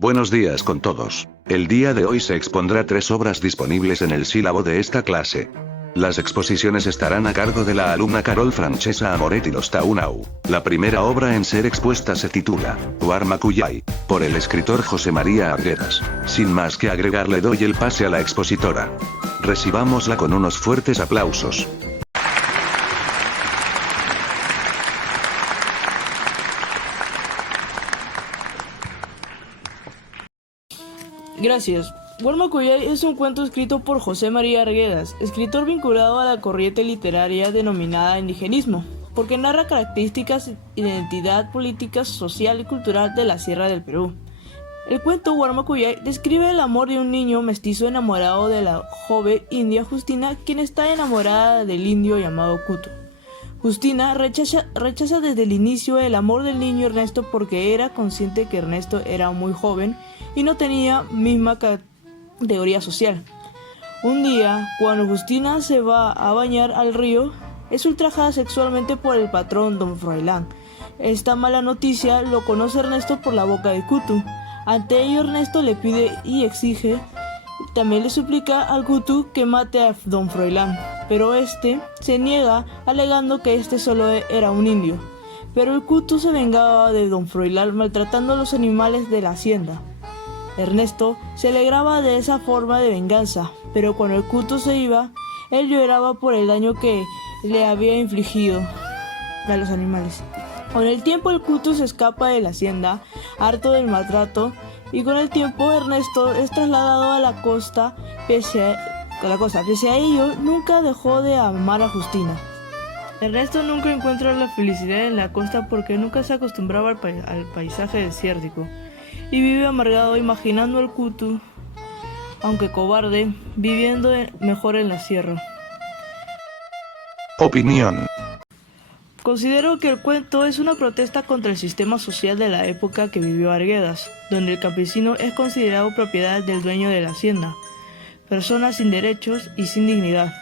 Buenos días con todos. El día de hoy se expondrá 3 obras disponibles en el sílabo de esta clase. Las exposiciones estarán a cargo de la alumna Carol Francesca Amoretti Lostaunau. La primera obra en ser expuesta se titula Warmakuyay, por el escritor José María Arguedas. Sin más que agregar, le doy el pase a la expositora. Recibámosla con unos fuertes aplausos. Gracias. Warmakuyay es un cuento escrito por José María Arguedas, escritor vinculado a la corriente literaria denominada indigenismo, porque narra características de identidad política, social y cultural de la Sierra del Perú. El cuento Warmakuyay describe el amor de un niño mestizo enamorado de la joven india Justina, quien está enamorada del indio llamado Cuto. Justina rechaza desde el inicio el amor del niño Ernesto porque era consciente que Ernesto era muy joven y no tenía misma categoría social. Un día, cuando Justina se va a bañar al río, es ultrajada sexualmente por el patrón Don Froilán. Esta mala noticia lo conoce Ernesto por la boca de Cutu. Ante ello, Ernesto le pide y exige, también le suplica al Cutu que mate a Don Froilán, pero este se niega alegando que este solo era un indio. Pero el Cutu se vengaba de Don Froilán maltratando a los animales de la hacienda. Ernesto se alegraba de esa forma de venganza, pero cuando el Cutu se iba, él lloraba por el daño que le había infligido a los animales. Con el tiempo el Cutu se escapa de la hacienda, harto del maltrato, y con el tiempo Ernesto es trasladado a la costa. Pese a ello, nunca dejó de amar a Justina. Ernesto nunca encuentra la felicidad en la costa porque nunca se acostumbraba al paisaje desértico, y vive amargado imaginando al Cutu, aunque cobarde, viviendo mejor en la sierra. Opinión. Considero que el cuento es una protesta contra el sistema social de la época que vivió Arguedas, donde el campesino es considerado propiedad del dueño de la hacienda, persona sin derechos y sin dignidad.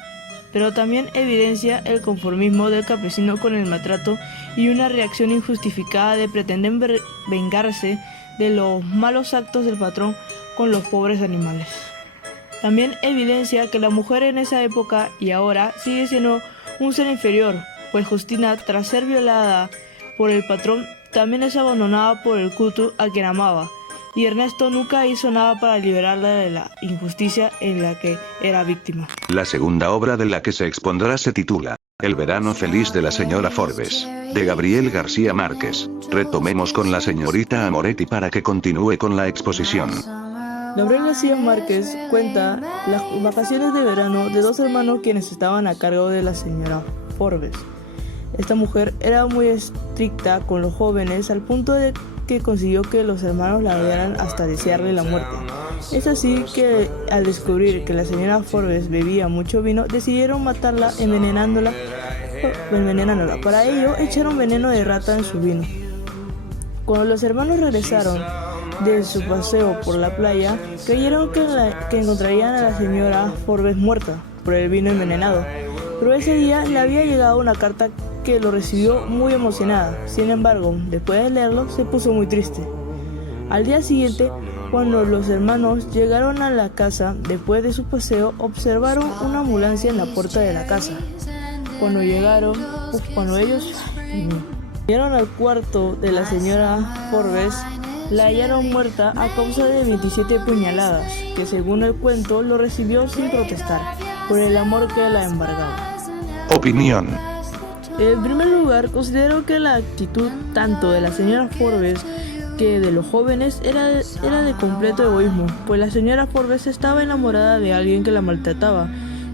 Pero también evidencia el conformismo del campesino con el maltrato y una reacción injustificada de pretender vengarse de los malos actos del patrón con los pobres animales. También evidencia que la mujer en esa época y ahora sigue siendo un ser inferior, pues Justina, tras ser violada por el patrón, también es abandonada por el Cutu a quien amaba, y Ernesto nunca hizo nada para liberarla de la injusticia en la que era víctima. La segunda obra de la que se expondrá se titula El verano feliz de la señora Forbes, de Gabriel García Márquez. Retomemos con la señorita Amoretti para que continúe con la exposición. Gabriel García Márquez cuenta las vacaciones de verano de 2 hermanos quienes estaban a cargo de la señora Forbes. Esta mujer era muy estricta con los jóvenes al punto de que consiguió que los hermanos la odiaran hasta desearle la muerte. Es así que al descubrir que la señora Forbes bebía mucho vino, decidieron matarla envenenándola. Para ello echaron veneno de rata en su vino. Cuando los hermanos regresaron de su paseo por la playa, creyeron que encontrarían a la señora Forbes muerta por el vino envenenado. Pero ese día le había llegado una carta que lo recibió muy emocionada. Sin embargo, después de leerlo, se puso muy triste. Al día siguiente, cuando los hermanos llegaron a la casa después de su paseo, observaron una ambulancia en la puerta de la casa. Cuando ellos llegaron al cuarto de la señora Forbes, la hallaron muerta a causa de 27 puñaladas, que según el cuento lo recibió sin protestar, por el amor que la embargaba. Opinión. En primer lugar, considero que la actitud tanto de la señora Forbes que de los jóvenes era de completo egoísmo, pues la señora Forbes estaba enamorada de alguien que la maltrataba,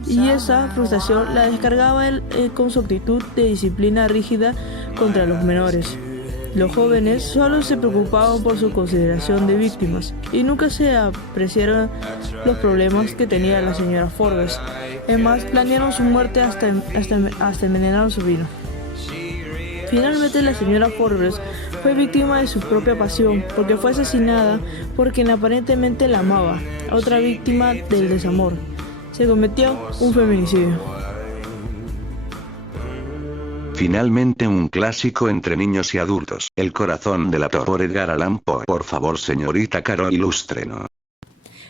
y esa frustración la descargaba con su actitud de disciplina rígida contra los menores. Los jóvenes solo se preocupaban por su consideración de víctimas y nunca se apreciaron los problemas que tenía la señora Forbes. Además, planearon su muerte hasta envenenaron su vino. Finalmente, la señora Forbes fue víctima de su propia pasión, porque fue asesinada por quien aparentemente la amaba, otra víctima del desamor. Se cometió un feminicidio. Finalmente un clásico entre niños y adultos. El corazón del ator por Edgar Allan Poe. Por favor señorita Carol, ilústrenos.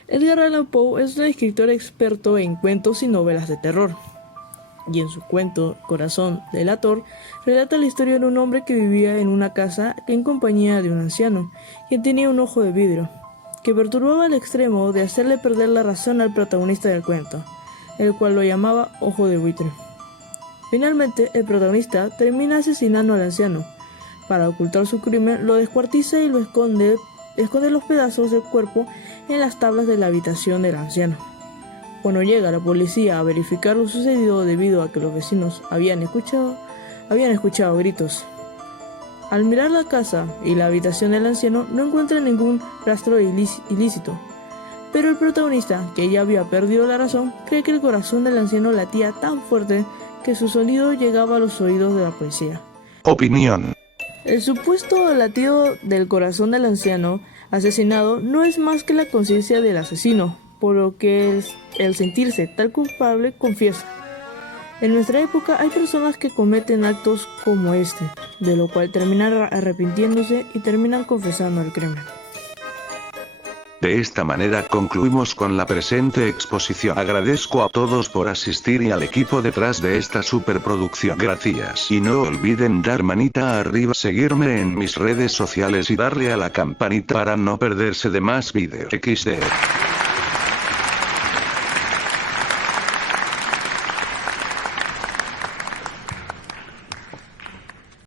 Edgar Allan Poe es un escritor experto en cuentos y novelas de terror. Y en su cuento, Corazón del Ator, relata la historia de un hombre que vivía en una casa en compañía de un anciano, quien tenía un ojo de vidrio, que perturbaba al extremo de hacerle perder la razón al protagonista del cuento, el cual lo llamaba Ojo de Buitre. Finalmente, el protagonista termina asesinando al anciano. Para ocultar su crimen, lo descuartiza y lo esconde los pedazos del cuerpo en las tablas de la habitación del anciano. Cuando llega la policía a verificar lo sucedido debido a que los vecinos habían escuchado gritos. Al mirar la casa y la habitación del anciano no encuentran ningún rastro ilícito, pero el protagonista, que ya había perdido la razón, cree que el corazón del anciano latía tan fuerte que su sonido llegaba a los oídos de la policía. Opinión. El supuesto latido del corazón del anciano asesinado no es más que la conciencia del asesino, por lo que el sentirse tal culpable confiesa. En nuestra época hay personas que cometen actos como este, de lo cual terminan arrepintiéndose y terminan confesando el crimen. De esta manera concluimos con la presente exposición. Agradezco a todos por asistir y al equipo detrás de esta superproducción. Gracias. Y no olviden dar manita arriba, seguirme en mis redes sociales y darle a la campanita para no perderse de más vídeos. XD.